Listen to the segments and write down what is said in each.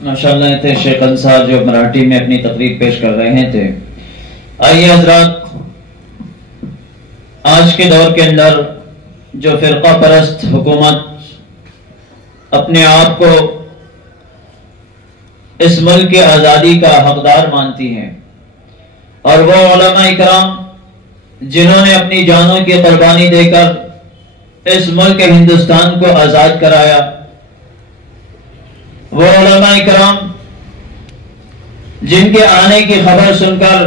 ماشاءاللہ تھے شیخ انصار جو مراٹھی میں اپنی تقریر پیش کر رہے تھے۔ آئیے حضرات، آج کے دور کے اندر جو فرقہ پرست حکومت اپنے آپ کو اس ملک کی آزادی کا حقدار مانتی ہے، اور وہ علماء اکرام جنہوں نے اپنی جانوں کی قربانی دے کر اس ملک ہندوستان کو آزاد کرایا، وہ علماء اکرام جن کے آنے کی خبر سن کر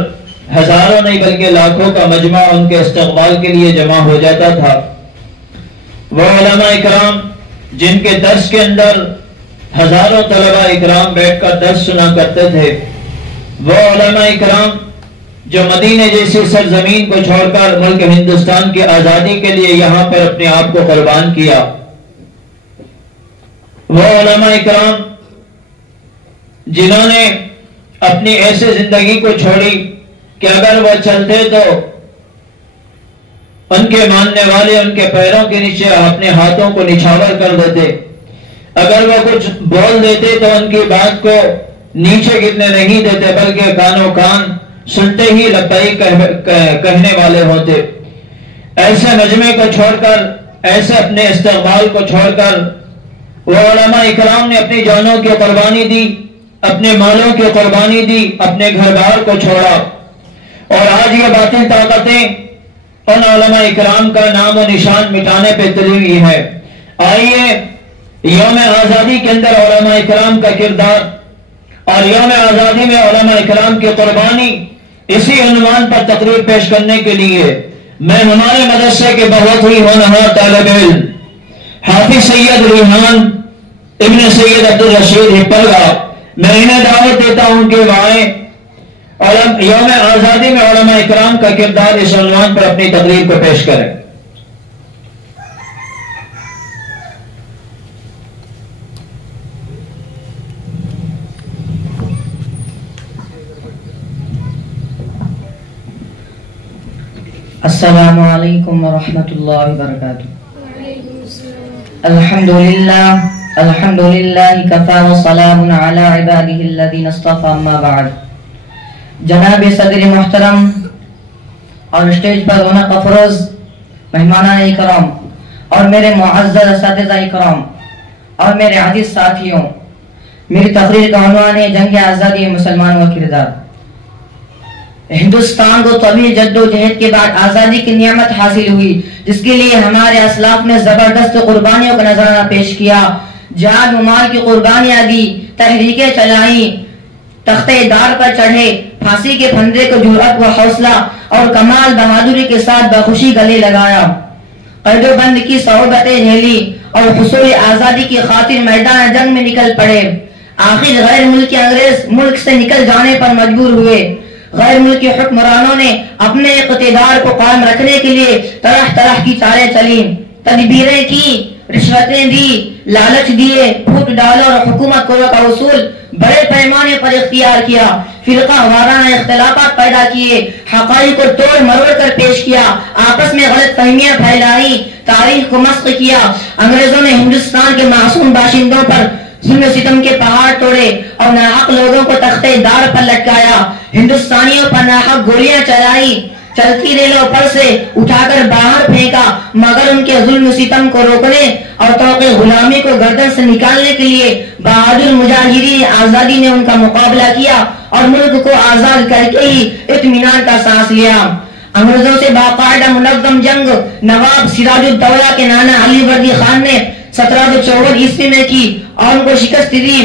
ہزاروں نہیں بلکہ لاکھوں کا مجمع ان کے استقبال کے لیے جمع ہو جاتا تھا، وہ علماء اکرام جن کے درس کے اندر ہزاروں طلباء اکرام بیٹھ کر درس سنا کرتے تھے، وہ علماء اکرام جو مدینے جیسی سرزمین کو چھوڑ کر ملک ہندوستان کی آزادی کے لیے یہاں پر اپنے آپ کو قربان کیا، وہ علماء اکرام جنہوں نے اپنی ایسی زندگی کو چھوڑی کہ اگر وہ چلتے تو ان کے ماننے والے ان کے پیروں کے نیچے اپنے ہاتھوں کو نچھاور کر دیتے، اگر وہ کچھ بول دیتے تو ان کی بات کو نیچے گرنے نہیں دیتے بلکہ کانوں کان سنتے ہی لبیک کہنے والے ہوتے۔ ایسے مجمع کو چھوڑ کر، ایسے اپنے استقبال کو چھوڑ کر وہ علماء اکرام نے اپنی جانوں کی قربانی دی، اپنے مالوں کی قربانی دی، اپنے گھر بار کو چھوڑا، اور آج یہ باطل طاقتیں ان علماء اکرام کا نام و نشان مٹانے پہ تلی ہوئی ہے۔ آئیے یوم آزادی کے اندر علماء اکرام کا کردار اور یوم آزادی میں علماء اکرام کی قربانی، اسی عنوان پر تقریر پیش کرنے کے لیے میں ہمارے مدرسے کے بہت ہی ہونہار طالب علم حافظ سید ریحان ابن سید عبدالرشید ہپلگا، میں انہیں دعوت دیتا ہوں کہ وہ آئیں یوم آزادی میں علماء اکرام کا کردار اس عنوان پر اپنی تقریر کو پیش کریں۔ السلام علیکم ورحمۃ اللہ وبرکاتہ۔ الحمدللہ کفا وسلام علی عبادہ الذین اصطفی، اما بعد۔ جناب صدر محترم اور اسٹیج پر رونق افروز مہمانان اکرام اور میرے معزز اساتذہ اکرام اور میرے عزیز ساتھیوں، میری تقریر کا عنوان ہے جنگ آزادی مسلمانوں کا کردار۔ ہندوستان کو طویل جد و جہد کے بعد آزادی کی نعمت حاصل ہوئی، جس کے لیے ہمارے اسلاف نے زبردست قربانیوں کا نذرانہ پیش کیا، جان و مال کی قربانیاں دی، تحریکیں چلائیں، تختے دار پر چڑھے، پھانسی کے پھندے کو جرأت و حوصلہ اور کمال بہادری کے ساتھ بخوشی گلے لگایا، قید و بند کی صعوبتیں جھیلی اور حصول آزادی کی خاطر میدان جنگ میں نکل پڑے۔ آخر غیر ملکی انگریز ملک سے نکل جانے پر مجبور ہوئے۔ غیر ملکی حکمرانوں نے اپنے اقتدار کو قائم رکھنے کے لیے طرح طرح کی چالیں چلیں، تدبیریں کی، رشوتیں دی، لالچ دیے، پھوٹ ڈالا اور حکومت کا اصول بڑے پیمانے پر اختیار کیا، فرقہ وارانہ اختلافات پیدا کیے، حقائق کو توڑ مروڑ کر پیش کیا، آپس میں غلط فہمیاں پھیلائی، تاریخ کو مسخ کیا۔ انگریزوں نے ہندوستان کے معصوم باشندوں پر ظلم و ستم کے پہاڑ توڑے اور ناحق لوگوں کو تختے دار پر لٹکایا، ہندوستانیوں پر ناحق گولیاں چلائی، چلتی ریلوں پر سے اٹھا کر باہر پھینکا، مگر ان کے ظلم و ستم کو روکنے اور طوق غلامی کو گردن سے نکالنے کے لیے بہادر مجاہدین آزادی نے ان کا مقابلہ کیا اور ملک کو آزاد کر کے ہی اطمینان کا سانس لیا۔ انگریزوں سے باقاعدہ منظم جنگ نواب سراج الدولہ کے نانا علی وردی خان نے 1754 عیسوی میں کی اور ان کو شکست دی۔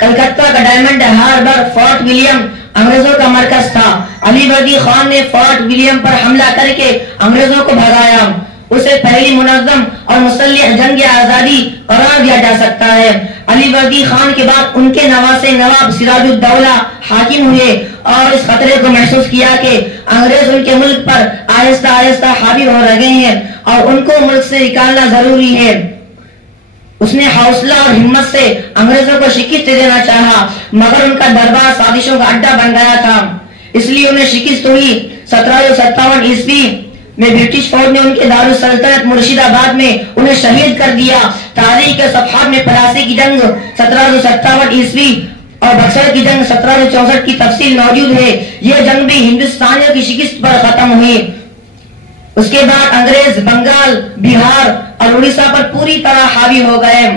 کلکتہ کا ڈائمنڈ ہاربر فورٹ ولیم انگریزوں کا مرکز تھا۔ علی وردی خان نے فورٹ ولیم پر حملہ کر کے انگریزوں کو بھگایا۔ اسے پہلی منظم اور مسلح جنگ آزادی قرار دیا جا سکتا ہے۔ علی وردی خان کے بعد ان کے نواسے نواب سراج الدولہ حاکم ہوئے اور اس خطرے کو محسوس کیا کہ انگریز ان کے ملک پر آہستہ آہستہ حاوی ہو رہے ہیں اور ان کو ملک سے نکالنا ضروری ہے۔ اس نے حوصلہ اور ہمت سے انگریزوں کو شکست دینا چاہا، مگر ان کا دربار سازشوں کا اڈا بن گیا تھا، اس لیے انہیں شکست ہوئی۔ 1757 عیسوی میں برٹش فوج نے ان کے دارالسلطنت مرشد آباد میں انہیں شہید کر دیا۔ تاریخ کے صفحات میں پلاسی کی جنگ 1757 عیسوی اور بکسر کی جنگ 1764 کی تفصیل موجود ہے۔ یہ جنگ بھی ہندوستانیوں کی شکست پر ختم ہوئی۔ اس کے بعد انگریز بنگال، بہار اور اڑیسہ پر پوری طرح حاوی ہو گئے۔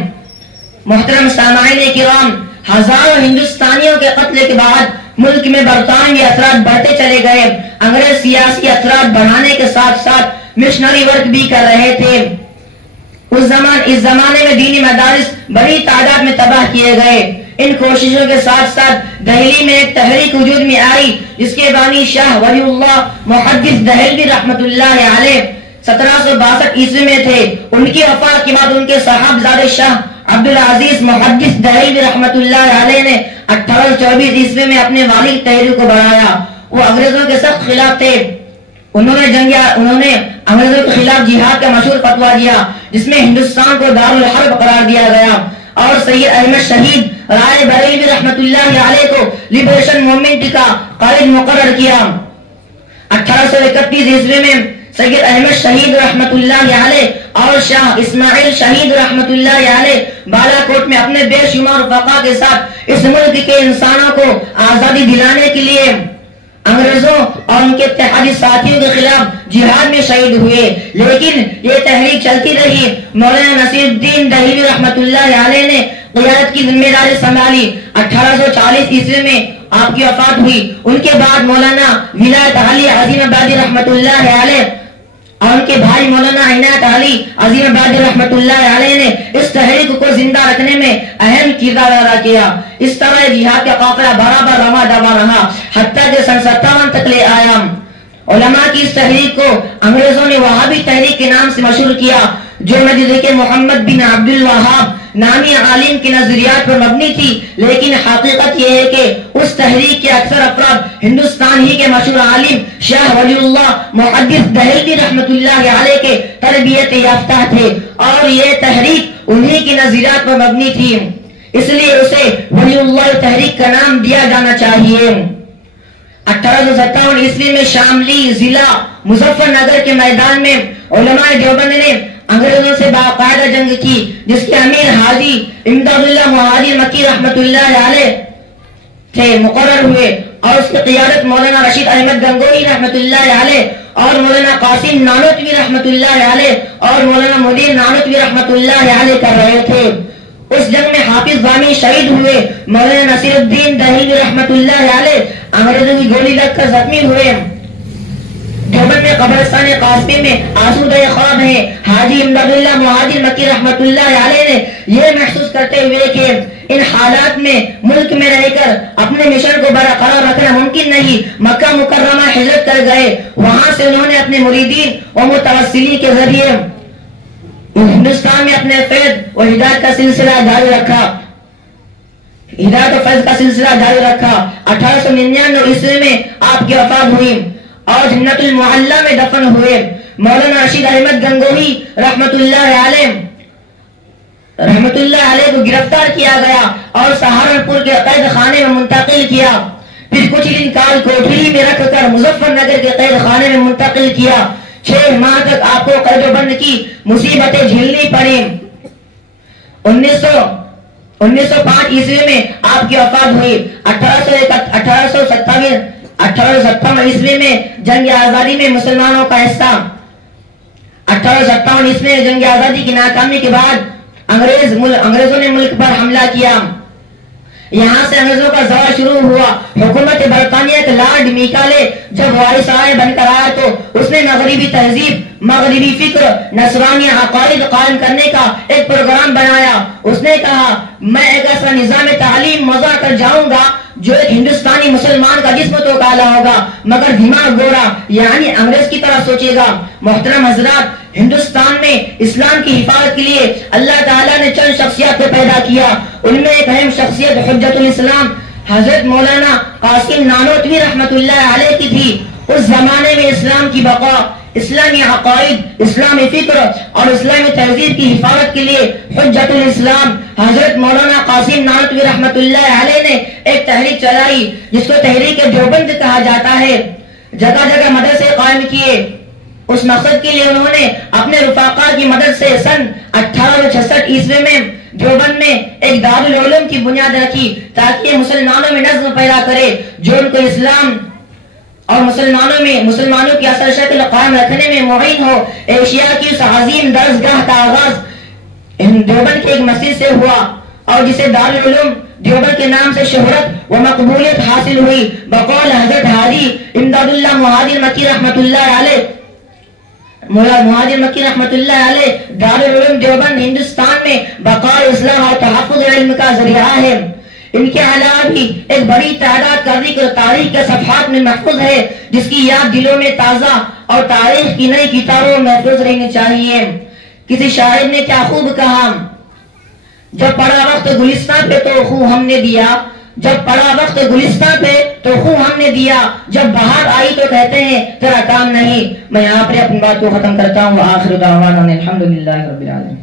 محترم سامعین کرام، ہزاروں ہندوستانیوں کے قتل کے بعد ملک میں برطانوی اثرات بڑھتے چلے گئے۔ انگریز سیاسی اثرات بڑھانے کے ساتھ ساتھ مشنری ورک بھی کر رہے تھے۔ اس زمانے میں دینی مدارس بڑی تعداد میں تباہ کیے گئے۔ ان کوششوں کے ساتھ ساتھ دہلی میں ایک تحریک وجود میں آئی جس کے بانی شاہ ولی اللہ محدث دہلوی رحمت اللہ علیہ 1762 عیسوی میں تھے۔ ان کی وفات کے بعد ان کے صاحبزادے شاہ عبدالعزیز محدث دہلوی رحمت اللہ علیہ نے 1824 عیسوی میں اپنے والد تحریک کو بڑھایا۔ وہ انگریزوں کے سخت خلاف تھے۔ انہوں نے انگریزوں کے خلاف جہاد کا مشہور فتویٰ دیا جس میں ہندوستان کو دارالحرب قرار دیا گیا اور سید احمد شہید رائے بریلوی رحمت اللہ علیہ کو لبریشن موومنٹ کا قائد مقرر کیا۔ 1831 عیسوی میں سید احمد شہید رحمت اللہ علیہ اور شاہ اسماعیل شہید رحمت اللہ علیہ بالا کوٹ میں اپنے بے شمار رفقا کے ساتھ اس ملک کے انسانوں کو آزادی دلانے کے لیے انگریزوں اور ان کے اتحادی ساتھیوں کے خلاف جہاد میں شہید ہوئے۔ لیکن یہ تحریک چلتی رہی۔ مولانا نصیر الدین دہلوی رحمت اللہ علیہ نے قیادت کی ذمہ داری سنبھالی۔ 1840 عیسوی میں آپ کی وفات ہوئی۔ ان کے بعد مولانا ولایت علی عظیم آبادی رحمت اللہ علیہ اور ان کے بھائی مولانا عنایت علی عظیم آبادی رحمت اللہ علیہ نے اس تحریک کو زندہ رکھنے میں اہم کردار ادا کیا۔ اس طرح جہاد کا قافلہ برابر رواں دواں رہا حتیٰ کہ سن 57 تک لے آیا۔ علماء کی اس تحریک کو انگریزوں نے وہابی تحریک کے نام سے مشہور کیا جو نزدیک محمد بن عبد الوہاب نامی عالم کے نظریات پر مبنی تھی، لیکن حقیقت یہ ہے کہ اس تحریک کے اکثر افراد ہندوستان ہی کے مشہور عالم شاہ ولی اللہ محدث دہلوی رحمت اللہ علیہ کے تربیت یافتہ تھے اور یہ تحریک انہی کی نظریات پر مبنی تھی، اس لیے اسے ولی اللہ تحریک کا نام دیا جانا چاہیے۔ 1857 عیسوی میں شاملی ضلع مظفر نگر کے میدان میں علماء دیوبند نے انگریزوں سے باقاعدہ جنگ کی جس کے امیر حاجی امداد اللہ مہاجر مکی رحمت اللہ علیہ تھے مقرر ہوئے اور اس کی قیادت مولانا رشید احمد گنگوہی رحمت اللہ علیہ اور مولانا قاسم نانوتوی رحمت اللہ علیہ اور مولانا مدیر نانوتوی رحمت اللہ علیہ کر رہے تھے۔ اس جنگ میں حافظ بامی شہید ہوئے۔ مولانا نصیر الدین دہلوی رحمت اللہ علیہ انگریزوں کی گولی لگ کر زخمی ہوئے۔ دیوبند میں قبرستان قاسمی میں آسودہ خواب ہیں۔ حاجی امداد اللہ مہاجر مکی رحمت اللہ علیہ نے یہ محسوس کرتے ہوئے کہ ان حالات میں ملک میں رہ کر اپنے مشن کو برقرار رکھنا ممکن نہیں، مکہ مکرمہ ہجرت کر گئے۔ وہاں سے انہوں نے اپنے مریدین و متوسلین کے ذریعے ہندوستان میں اپنے فیض و ہدایت کا سلسلہ جاری رکھا۔ ہدایت و فیض کا سلسلہ جاری رکھا۔ 1899 عیسوی میں آپ کی وفات ہوئی اور جنت المعلا میں دفن ہوئے۔ مولانا رشید احمد گنگوہی رحمت اللہ علیہ کو گرفتار کیا گیا اور سہارنپور کے قید خانے میں منتقل کیا، پھر کچھ دن کال کوٹھری میں رکھ کر مظفر نگر کے قید خانے میں منتقل کیا۔ 6 ماہ تک آپ کو قید و بند کی مصیبتیں جھیلنی پڑی۔ 1905 عیسوی میں آپ کی وفات ہوئی۔ 1857 عیسوی میں جنگ آزادی میں مسلمانوں کا حصہ۔ 1857 عیسوی میں جنگ آزادی کی ناکامی کے بعد انگریزوں نے ملک پر حملہ کیا۔ یہاں سے انگریزوں کا زوال شروع ہوا۔ حکومت برطانیہ کے لارڈ میکالے جب وائسرائے بن کر آیا تو اس نے مغربی تہذیب، مغربی فکر، نصرانی عقائد قائم کرنے کا ایک پروگرام بنایا۔ اس نے کہا میں ایک ایسا نظام تعلیم وضع کر جاؤں گا جو ایک ہندوستانی مسلمان کا جسم تو کالا ہوگا مگر دماغ گورا، یعنی انگریز کی طرح سوچے گا۔ محترم حضرات، ہندوستان میں اسلام کی حفاظت کے لیے اللہ تعالیٰ نے چند شخصیات کو پیدا کیا۔ ان میں ایک اہم شخصیت حجت الاسلام حضرت مولانا قاسم نانوتوی رحمت اللہ علیہ کی تھی۔ اس زمانے میں اسلام کی بقا، اسلامی عقائد، اسلامی فکر اور اسلامی تہذیب کی حفاظت کے لیے حجت الاسلام حضرت مولانا قاسم نانوتوی رحمت اللہ علیہ نے ایک تحریک چلائی جس کو تحریک دیوبند کہا جاتا ہے۔ جگہ جگہ مدرسے قائم کیے، اس مقصد کے لیے انہوں نے اپنے رفاقا کی مدد سے سن 1866 عیسوی میں دیوبند میں ایک دارالعلوم کی بنیاد رکھی تاکہ مسلمانوں میں نظم پیدا کرے جو ان کو اسلام اور مسلمانوں کی اصل شکل قائم رکھنے میں معین ہو۔ ایشیا کی اس عظیم درسگاہ کا آغاز دیوبند کی ایک مسجد سے ہوا اور جسے دارالعلوم دیوبند کے نام سے شہرت و مقبولیت حاصل ہوئی۔ بقول حضرت حاجی امداد اللہ مہاجر مکی رحمت اللہ علیہ دارالعلوم دیوبند ہندوستان میں بقاء اسلام اور تحفظ علم کا ذریعہ ہے۔ ان کے علاوہ بھی ایک بڑی تعداد کا ذکر تاریخ کے صفحات میں محفوظ ہے جس کی یاد دلوں میں تازہ اور تاریخ کی نئی کتابوں میں محفوظ رہنی چاہیے۔ کسی شاعر نے کیا خوب کہا، جب پڑا وقت گلستان پہ تو خو ہم نے دیا، جب پڑا وقت گلستان پہ تو خو ہم نے دیا، جب بہار آئی تو کہتے ہیں تیرا کام نہیں۔ میں یہاں پر اپنی بات کو ختم کرتا ہوں۔ آخر دعوانا الحمدللہ رب العالمین۔